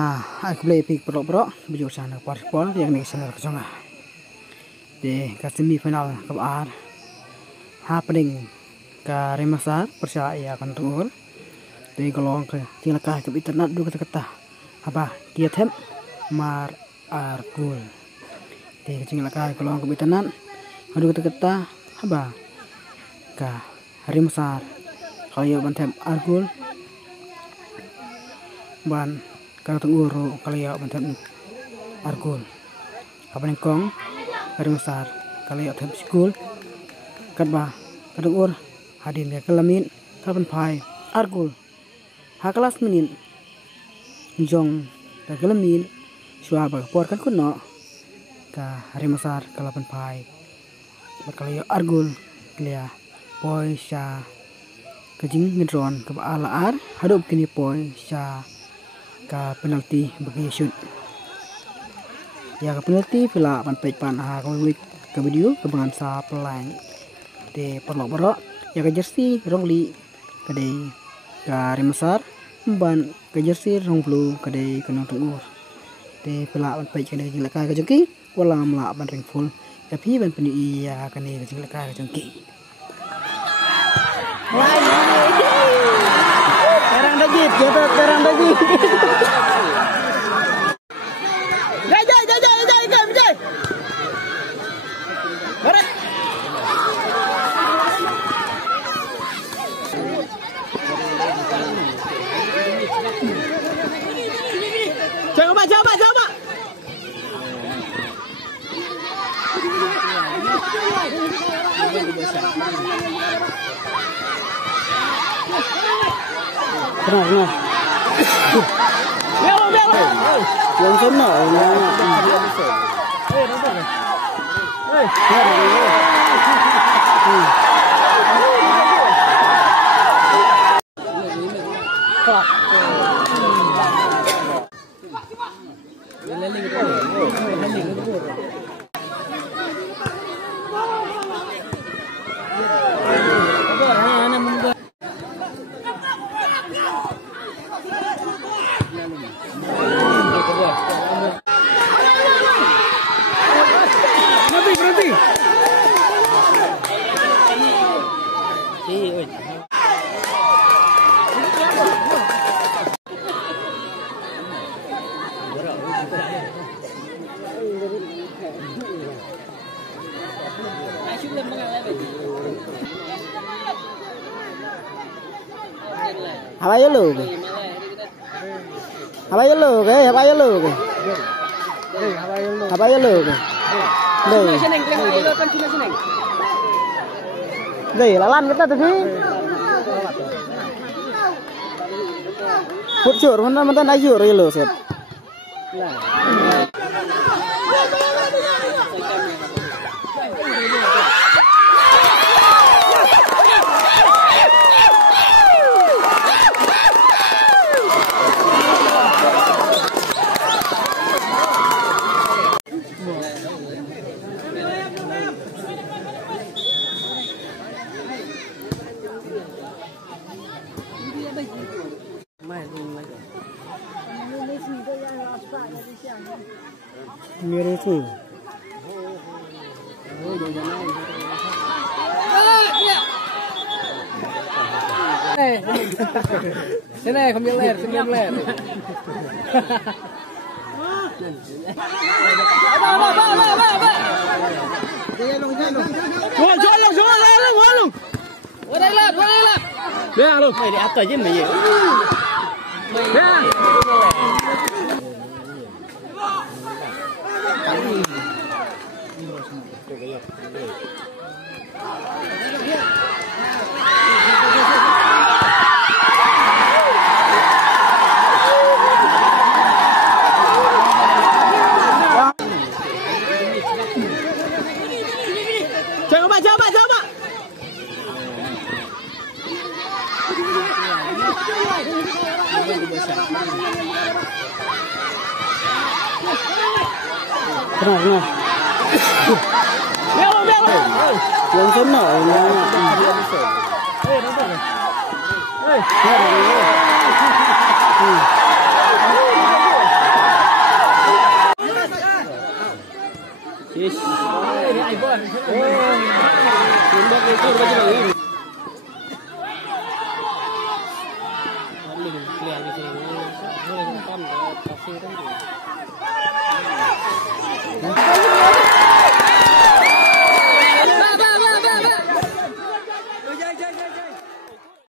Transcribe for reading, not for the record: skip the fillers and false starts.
Aku boleh pergi perok-perok baju sana kuat-kuat yang ni sana ke sana. Di ke semifinal ke bar. Happening ke Remasar percaya akan turun. Di golong ke Cilakah ke internet dua kata-kata. Apa dia tem mar argul. Di Cilakah golong ke internet dua kata-kata. Apa ke Remasar kalau ia bantem argul ban kalau tunggu kalau ya bantem argul apa nih kong hari besar kalau ya tem school kadba kadung hadin ya kelamin kapan pai argul kelas menin jong da kelamin suaba por kan kuno ka hari besar kalapan pai kalau ya argul klia poi sha kejing ngedron ke alar hadap kini poi sha ka penalti bagi shoot ya ka penalti pula pan pej pan ka wik ke video ke bangan sa pelang de perlok berok ya ka jersey rongli ke de ka Remasar ban ke jersey rong blue ke de kenong tungur de pula pan pej ke de Cilakah ke jengking wala mla ban ring full tapi ban peni iya ka ne ke Cilakah ke jengking terang dagit kita terang dagit jai barat coba Kenal. Yang sana berhenti. Apa ya lu? Đây lalan kita tadi. Pucur mantan ayur ya lo set. Mirip tu. Sini, kami ler. Jual. Wadah. Dah lu. Di atas je ni. Dah. Coba. Kenal. Yang sana Oh,